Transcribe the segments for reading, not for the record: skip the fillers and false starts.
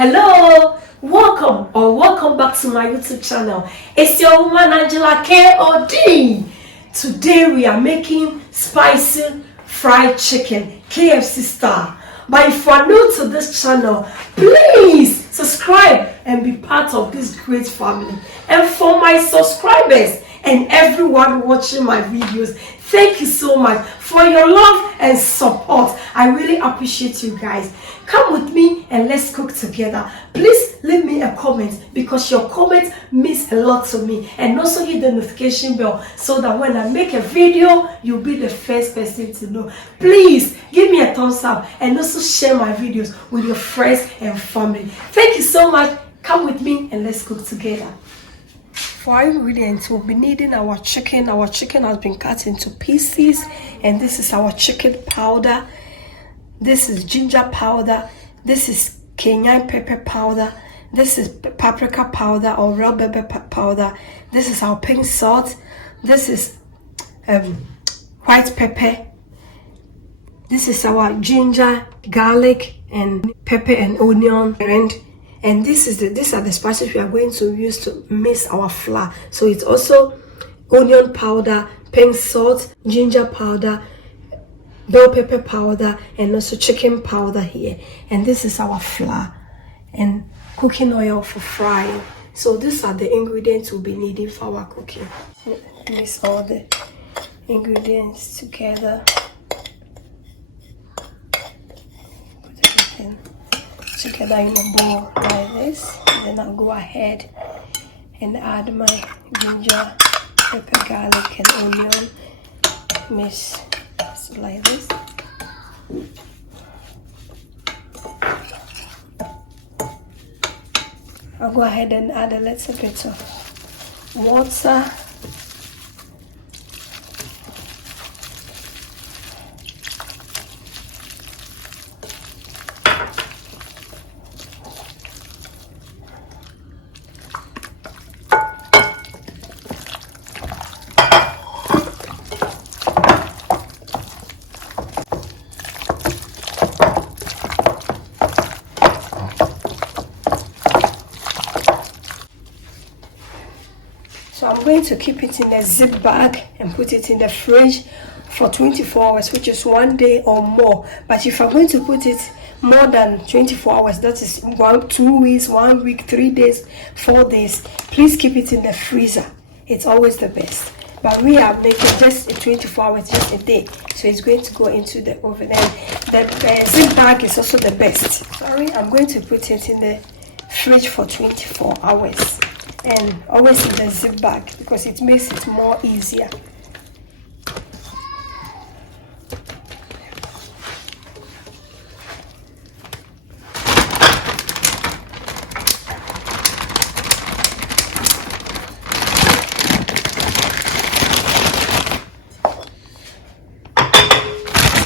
Hello, welcome back to my YouTube channel. It's your woman Angela KOD. Today we are making spicy fried chicken, KFC style. But if you are new to this channel, please subscribe and be part of this great family. And for my subscribers and everyone watching my videos, thank you so much for your love and support. I really appreciate you guys. Come with me and let's cook together. Please leave me a comment because your comment means a lot to me. And also hit the notification bell so that when I make a video, you'll be the first person to know. Please give me a thumbs up and also share my videos with your friends and family. Thank you so much. Come with me and let's cook together. For our ingredients, we'll be needing our chicken. Our chicken has been cut into pieces, and this is our chicken powder. This is ginger powder. This is Cayenne pepper powder. This is paprika powder or red pepper powder. This is our pink salt. This is white pepper. This is our ginger, garlic, and pepper and onion. And these are the spices we are going to use to mix our flour. So it's also onion powder, pink salt, ginger powder, bell pepper powder, and also chicken powder here. And this is our flour and cooking oil for frying. So these are the ingredients we'll be needing for our cooking. Mix all the ingredients together. Put everything together in a bowl like this. And then I'll go ahead and add my ginger, pepper, garlic, and onion. Mix like this. I'll go ahead and add a little bit of water. So I'm going to keep it in a zip bag and put it in the fridge for 24 hours, which is 1 day or more. But if I'm going to put it more than 24 hours, that is 2 weeks, 1 week, 3 days, 4 days, please keep it in the freezer. It's always the best. But we are making just 24 hours, just a day. So it's going to go into the oven. And the zip bag is also the best. Sorry, I'm going to put it in the fridge for 24 hours. And always in the zip bag because it makes it more easier. So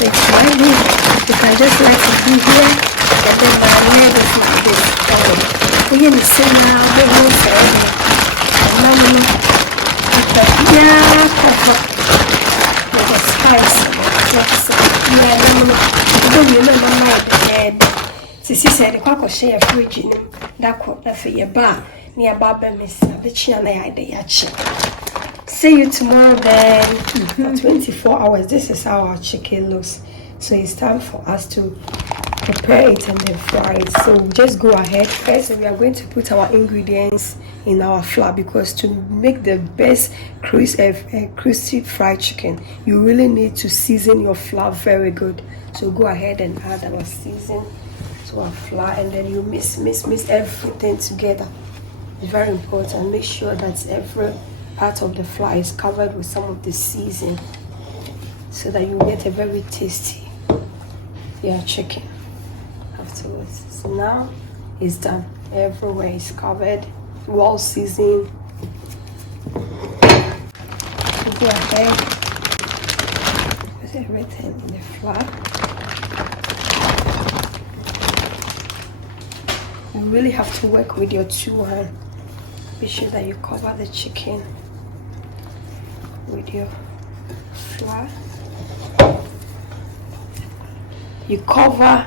it's ready. You can just let it be here and then marinate it like this. We're going to see now the whole thing. Sisi said the quack share fridge in that quack for your bar near Baba Miss the Chiana yachi. See you tomorrow then. 24 hours. This is how our chicken looks. So it's time for us to prepare it and then fry it. So just go ahead. First, we are going to put our ingredients in our flour because to make the best crispy fried chicken, you really need to season your flour very good. So go ahead and add our season to our flour and then you mix everything together. It's very important. Make sure that every part of the flour is covered with some of the seasoning so that you get a very tasty chicken afterwards. So now it's done. Everywhere is covered, well seasoned. Go ahead, put everything in the flour. You really have to work with your 2 hands. Be sure that you cover the chicken with your flour. You cover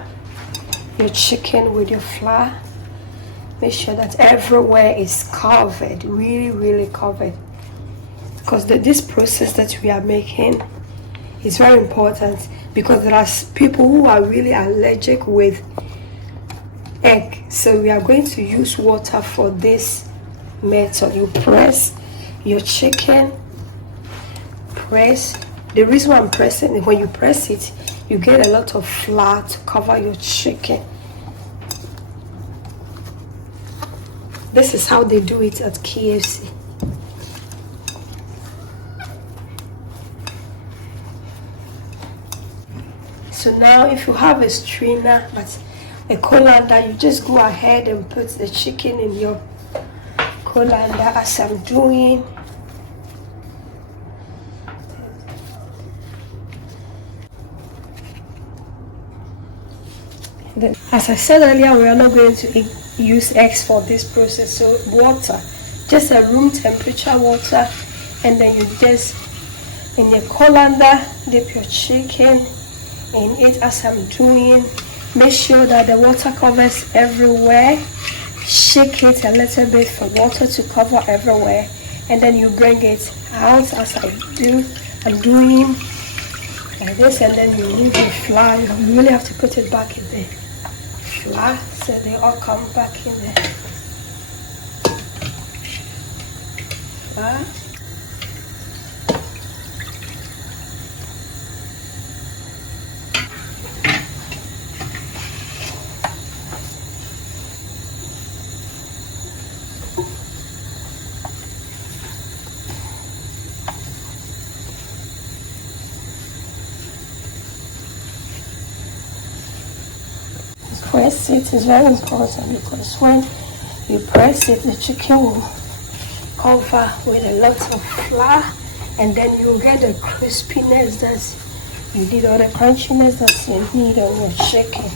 your chicken with your flour Make sure that everywhere is covered, really covered, because this process that we are making is very important, because there are people who are really allergic with egg. So we are going to use water for this method. You press your chicken, press. The reason why I'm pressing it, when you press it, you get a lot of flour to cover your chicken. This is how they do it at KFC. So now if you have a strainer but a colander, you just go ahead and put the chicken in your colander as I'm doing. Then, as I said earlier, we are not going to use eggs for this process, so water, just a room temperature water, and then you just in your colander dip your chicken in it as I'm doing. Make sure that the water covers everywhere. Shake it a little bit for water to cover everywhere, and then you bring it out as I'm doing like this, and then you need the flour. You really have to put it back in there. Flour, so they all come back in there. Flour. Press it is very important, because when you press it, the chicken will cover with a lot of flour, and then you get the crispiness that you need, or the crunchiness that you need on your chicken.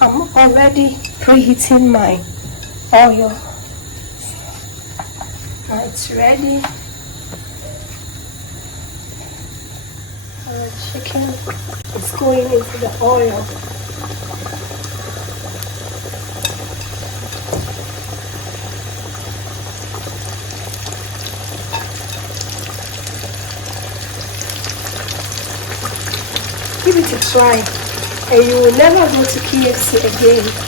I'm already preheating my oil. Now it's ready. Our chicken is going into the oil. Give it a try, and you will never go to KFC again.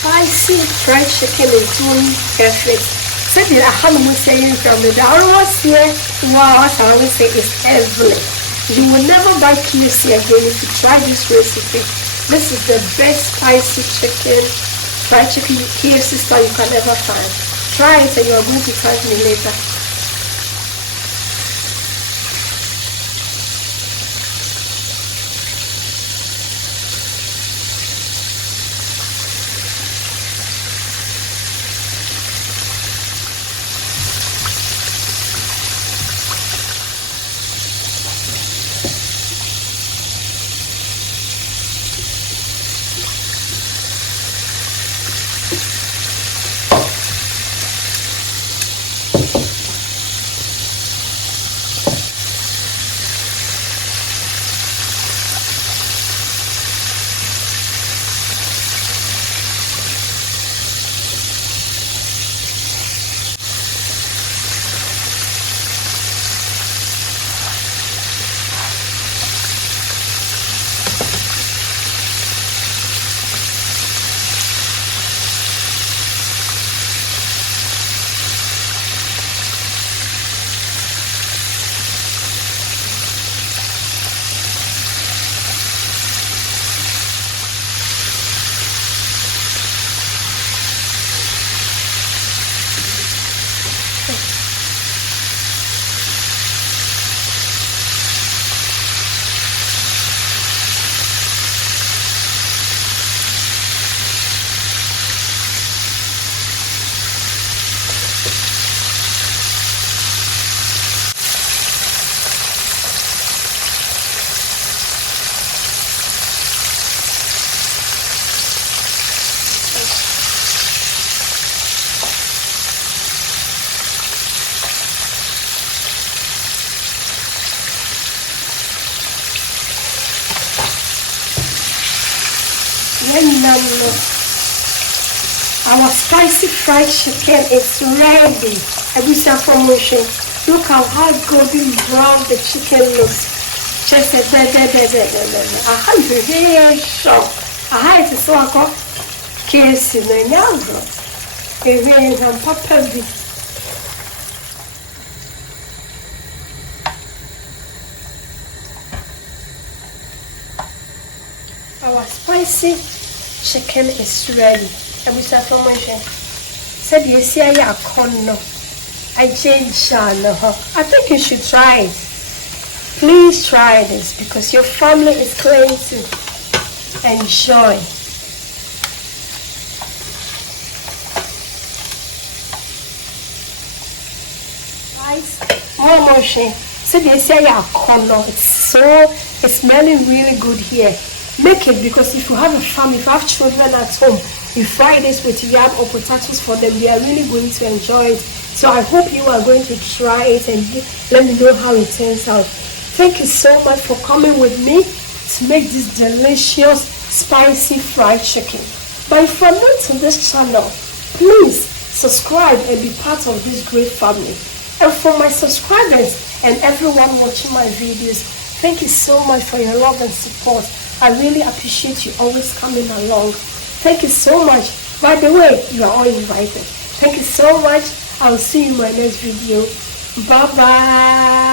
Spicy fried chicken is doing perfect. So the I'm saying from the almost here, wow, what I always say is excellent. You will never buy KFC again if you try this recipe. This is the best spicy chicken, fried chicken KFC style you can ever find. Try it and you are going to thank me later. Our spicy fried chicken is ready. Every promotion. Look at how golden brown the chicken looks. Just a here shop. It is so I got KFC now. Papa. Our spicy chicken is ready. Every promotion. Said you see I corner. I think you should try it. Please try this because your family is going to enjoy. Guys, more motion. So they say it's smelling really good here. Make it because if you have a family, if you have children at home, you fry this with yam or potatoes for them, they are really going to enjoy it. So I hope you are going to try it and let me know how it turns out. Thank you so much for coming with me to make this delicious spicy fried chicken. But if you're new to this channel, please subscribe and be part of this great family. And for my subscribers and everyone watching my videos, thank you so much for your love and support. I really appreciate you always coming along. Thank you so much. By the way, you are all invited. Thank you so much. I'll see you in my next video. Bye-bye.